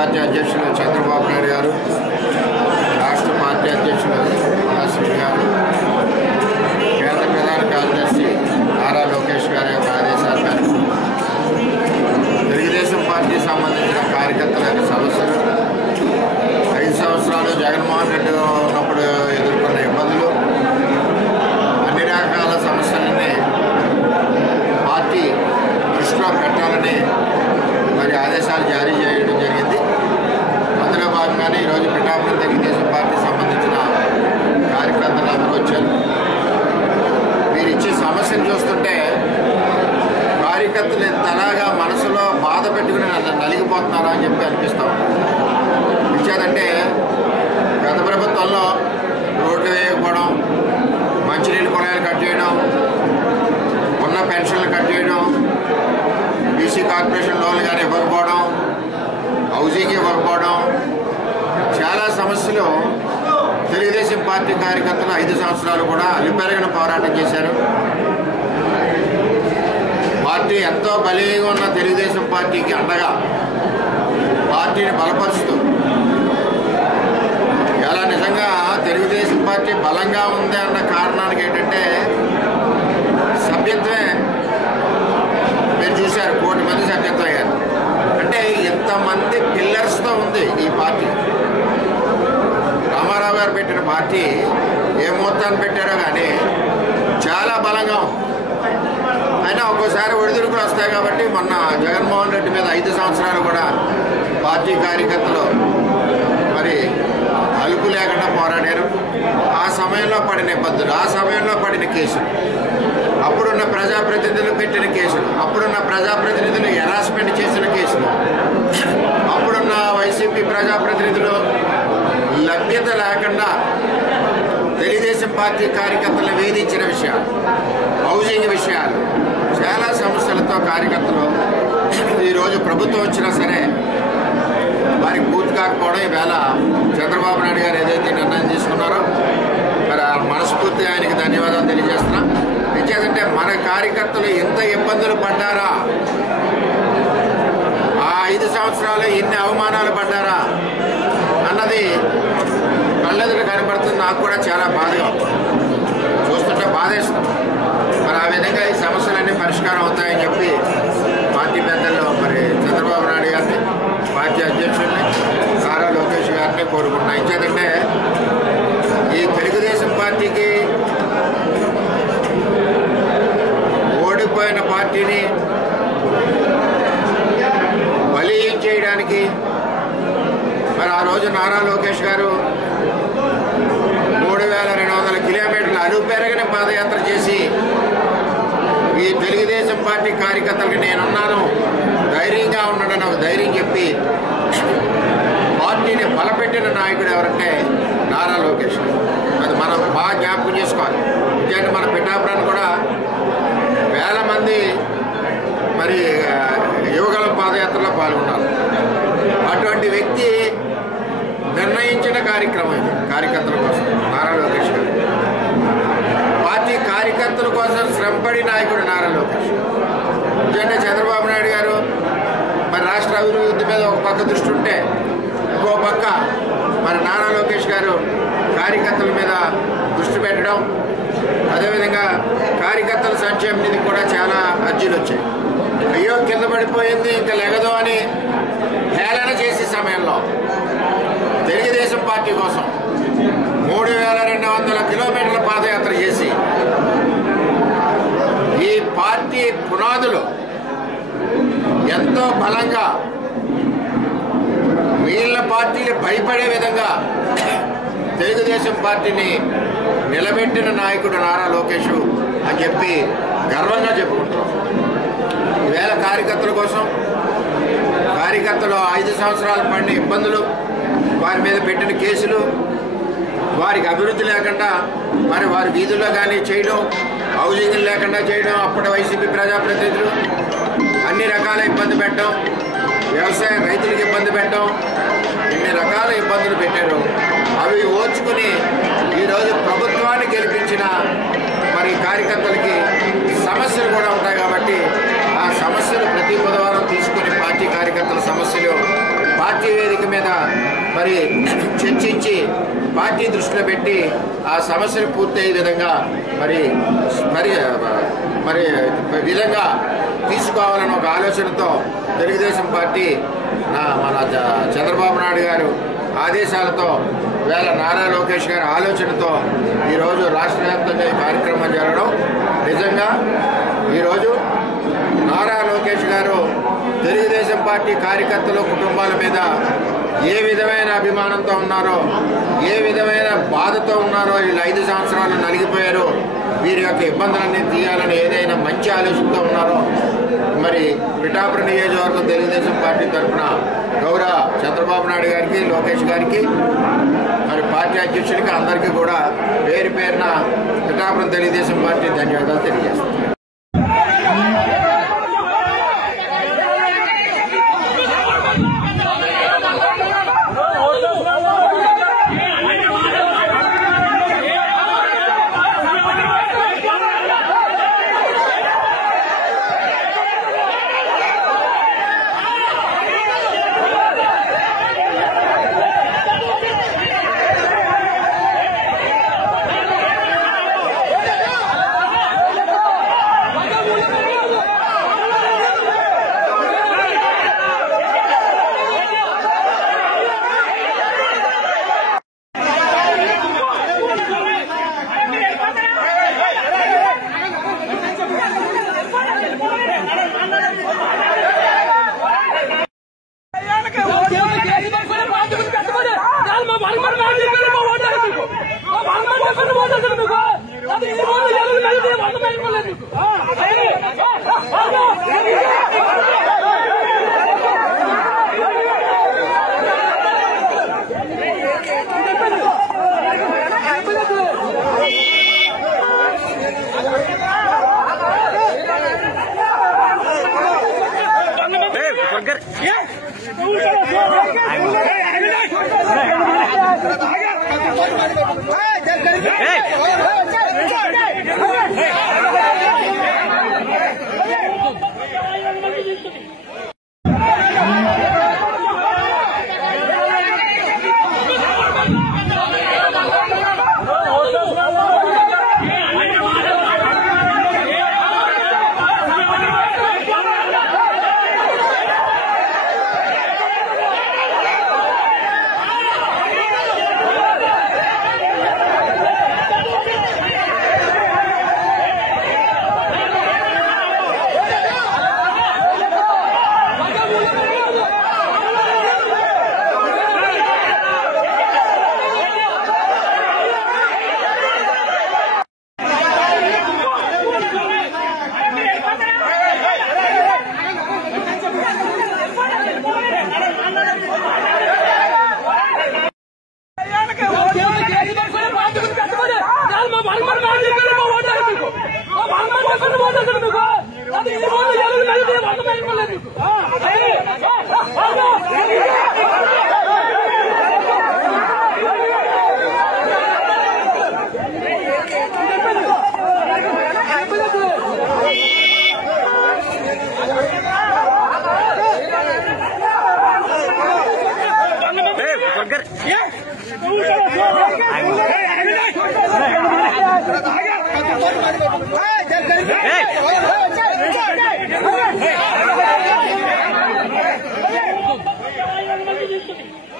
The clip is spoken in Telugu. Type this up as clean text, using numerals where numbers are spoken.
పార్టీ అధ్యక్షులు చంద్రబాబు నాయుడు గారు, రాష్ట్ర పార్టీ అధ్యక్షులు శ్రీ గారు, కేంద్ర ప్రధాన కార్యదర్శి నారా లోకేష్ గారి యొక్క ఆదేశాల మేరకు తెలుగుదేశం పార్టీకి సంబంధించిన కార్యకర్తల యొక్క సమస్యలు, 5 సంవత్సరాలు జగన్మోహన్ రెడ్డి ఉన్నప్పుడు ఎదుర్కొన్న ఇబ్బందులు, అన్ని రకాల సమస్యలని పార్టీ దృష్టిలో పెట్టాలని మరి ఆదేశాలు జారీ చేయడం జరిగింది. అందులో భాగంగానే ఈరోజు పిఠాపురం తెలుగుదేశం పార్టీకి సంబంధించిన కార్యకర్తలు అందరూ వచ్చారు. మీరు ఇచ్చే సమస్యను చూస్తుంటే కార్యకర్తలు ఇంతలాగా మనసులో బాధ పెట్టుకుని నలిగిపోతున్నారా అని చెప్పి అనిపిస్తాం. ఇచ్చేదంటే గత ప్రభుత్వంలో రోడ్లు వేయకపోవడం, మంచినీళ్ళు కొలాయిలు కట్ చేయడం, ఉన్న పెన్షన్లు కట్ చేయడం, బీసీ కార్పొరేషన్ లోన్లు కానీ ఇవ్వకపోవడం, హౌసింగ్ ఇవ్వకపోవడం, చాలా సమస్యలు తెలుగుదేశం పార్టీ కార్యకర్తలు 5 సంవత్సరాలు కూడా అలుపెరగని పోరాటం చేశారు. పార్టీ ఎంతో బలంగా ఉన్న తెలుగుదేశం పార్టీకి అండగా పార్టీని బలపరుస్తూ, ఇలా నిజంగా తెలుగుదేశం పార్టీ బలంగా ఉంది అన్న కారణానికి ఏంటంటే సభ్యత్వమే. మీరు చూశారు, 1 కోటి మంది సభ్యత్వం అయ్యారు. అంటే ఇంతమంది పిల్లర్స్తో ఉంది ఈ పార్టీ. రామారావు గారు పెట్టిన పార్టీ ఏ మొత్తాన్ని పెట్టారో కానీ చాలా బలంగా ఉంది. అయినా ఒక్కోసారి ఒడిదుడుకులు వస్తాయి కాబట్టి మొన్న జగన్మోహన్ రెడ్డి మీద 5 సంవత్సరాలు కూడా పార్టీ కార్యకర్తలు మరి అలుపు లేకుండా పోరాడారు. ఆ సమయంలో పడిన ఇబ్బందులు, ఆ సమయంలో పడిన కేసులు, అప్పుడున్న ప్రజాప్రతినిధులు పెట్టిన కేసులు, అప్పుడున్న ప్రజాప్రతినిధులు హెరాస్మెంట్ చేసిన కేసులు, అప్పుడున్న వైసీపీ ప్రజాప్రతినిధులు లభ్యత లేకుండా తెలుగుదేశం పార్టీ కార్యకర్తలను వేధించిన విషయాలు, హౌసింగ్ విషయాలు, చాలా సమస్యలతో కార్యకర్తలు ఈరోజు ప్రభుత్వం వచ్చినా సరే వారికి పూర్తి కాకపోవడం ఈవేళ చంద్రబాబు నాయుడు గారు ఏదైతే నిర్ణయం తీసుకున్నారో మరి మనస్ఫూర్తిగా ఆయనకి ధన్యవాదాలు తెలియజేస్తున్నాం. ఇచ్చేదంటే మన కార్యకర్తలు ఎంత ఇబ్బందులు పడ్డారా, ఆ 5 సంవత్సరాలు ఎన్ని అవమానాలు పడ్డారా అన్నది కళ్ళెదురు కనపడుతుంది. నాకు కూడా చాలా బాధగా చూస్తుంటే బాధేస్తాం. మరి ఆ విధంగా ఈ సమస్యలన్నీ పరిష్కారం అవుతాయని చెప్పి పార్టీ పెద్దలు మరి చంద్రబాబు నాయుడు గారిని, పార్టీ అధ్యక్షుడిని నారా లోకేష్ గారిని కోరుకుంటున్నా. ఇచ్చేదంటే ఈ తెలుగుదేశం పార్టీకి ఓడిపోయిన పార్టీని బలీయం చేయడానికి మరి ఆ రోజు నారా లోకేష్ గారు 3200 కిలోమీటర్ల అలుపెరగని పాదయాత్ర చేసి ఈ తెలుగుదేశం పార్టీ కార్యకర్తలకు నేనున్నాను, ధైర్యంగా ఉన్నాడని ఒక ధైర్యం చెప్పి పార్టీని బలపెట్టిన నాయకుడు ఎవరంటే నారా లోకేష్. అది మనం బాగా జ్ఞాపకం చేసుకోవాలి. ఎందుకంటే మన పిఠాపురాన్ని కూడా వేల మంది మరి యువగలం పాదయాత్రలో పాల్గొన్నారు. అటువంటి వ్యక్తి నిర్ణయించిన కార్యక్రమం ఇది కార్యకర్తల కోసం. నారా లోకేష్ గారు పార్టీ కార్యకర్తల కోసం శ్రమపడి నాయకుడు నారా లోకేష్. ఎందుకంటే చంద్రబాబు నాయుడు గారు మరి రాష్ట్ర అభివృద్ధి మీద ఒక పక్క దృష్టి ఉంటే, ఇంకో పక్క మరి నారా లోకేష్ గారు కార్యకర్తల మీద దృష్టి పెట్టడం, అదేవిధంగా కార్యకర్తల సంక్షేమ నిధి కూడా చాలా అర్జీలు వచ్చాయి. అయ్యో కింద పడిపోయింది ఇంకా లెగదు అని హేళన చేసే సమయంలో తెలుగుదేశం పార్టీ కోసం 3200 కిలోమీటర్ల పాదయాత్ర చేసి ఈ పార్టీ పునాదులు ఎంతో బలంగా మిగిలిన పార్టీలు భయపడే విధంగా తెలుగుదేశం పార్టీని నిలబెట్టిన నాయకుడు నారా లోకేష్ అని చెప్పి గర్వంగా చెప్పుకుంటాం. ఈవేళ కార్యకర్తల కోసం, కార్యకర్తలు 5 సంవత్సరాలు పడిన ఇబ్బందులు, వారి మీద పెట్టిన కేసులు, వారికి అభివృద్ధి లేకుండా మరి వారి వీధుల్లో కానీ చేయడం, హౌసింగ్ లేకుండా చేయడం, అప్పటి వైసీపీ ప్రజాప్రతినిధులు అన్ని రకాల ఇబ్బంది పెట్టడం, వ్యవసాయం రైతులకు ఇబ్బంది పెట్టడం, ఇన్ని రకాల ఇబ్బందులు పెట్టారు. అవి ఓర్చుకుని ఈరోజు ప్రభుత్వాన్ని గెలిపించిన మరి కార్యకర్తలకి సమస్యలు కూడా ఉంటాయి కాబట్టి ఆ సమస్యలు ప్రతి బుధవారం తీసుకుని పార్టీ కార్యకర్తల సమస్యలు పార్టీ వేదిక పార్టీ దృష్టిలో పెట్టి ఆ సమస్యలు పూర్తయ్యే విధంగా మరి మరి మరి విధంగా తీసుకోవాలని ఒక ఆలోచనతో తెలుగుదేశం పార్టీ మన చంద్రబాబు నాయుడు గారు ఆదేశాలతో వేళ నారా లోకేష్ గారి ఆలోచనతో ఈరోజు రాష్ట్ర వ్యాప్తంగా ఈ కార్యక్రమం జరగడం నిజంగా ఈరోజు నారా లోకేష్ గారు తెలుగుదేశం పార్టీ కార్యకర్తలు కుటుంబాల మీద ఏ విధమైన అభిమానంతో ఉన్నారో, ఏ విధమైన బాధతో ఉన్నారో, వీళ్ళు 5 సంవత్సరాలు నలిగిపోయారు, వీరి యొక్క ఇబ్బందులన్నీ తీయాలని ఏదైనా మంచి ఆలోచనతో ఉన్నారో మరి పిఠాపురం నియోజకవర్గం తెలుగుదేశం పార్టీ తరఫున గౌరవ చంద్రబాబు నాయుడు గారికి, లోకేష్ గారికి, మరి పార్టీ అధ్యక్షుడికి అందరికీ కూడా పేరు పేరున పిఠాపురం తెలుగుదేశం పార్టీ ధన్యవాదాలు తెలియజేస్తాం.